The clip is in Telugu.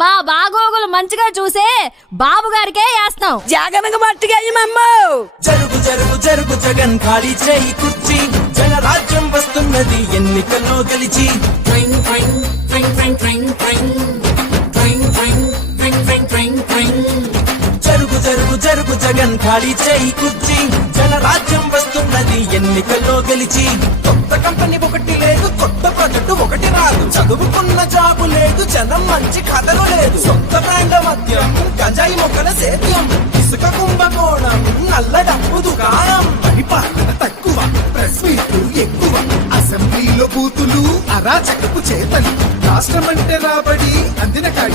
మా బాగోగులు మంచిగా చూసే బాబు గారికే వేస్తాం. జగనకు మట్టిగా జరుగు జరుగు జరుగు జగన్ ఖాళీ చేయి కుర్చీ, జనరాజ్యం వస్తున్నది ఎన్నికల్లో గెలిచి. Train train train train train train train train train train train. జరుగు జరుగు జరుగు జగన్ ఖాళీ చేయి కుర్చీ, జనరాజ్యం వస్తున్నది ఎన్నికల్లో గెలిచి. కొత్త కంపెనీ ఒకటి లేదు, కొత్త ప్రాజెక్టు ఒకటి రాదు, చదువుకున్న జాబు లేదు, జనం మంచి కథలు లేదు. సొంత బ్రాండ్ మద్యం, గంజాయి మొక్కల సేద్యం, ఇసుక కుంభకోణం, నల్ల డబ్బు దుకాణం. పరిపాలన తక్కువ, ప్రెస్ మీట్లు ఎక్కువ, అసెంబ్లీలో బూతులు, అరాచకపు చేతలు. రాష్ట్రమంటే రాబడి అందిన కాడి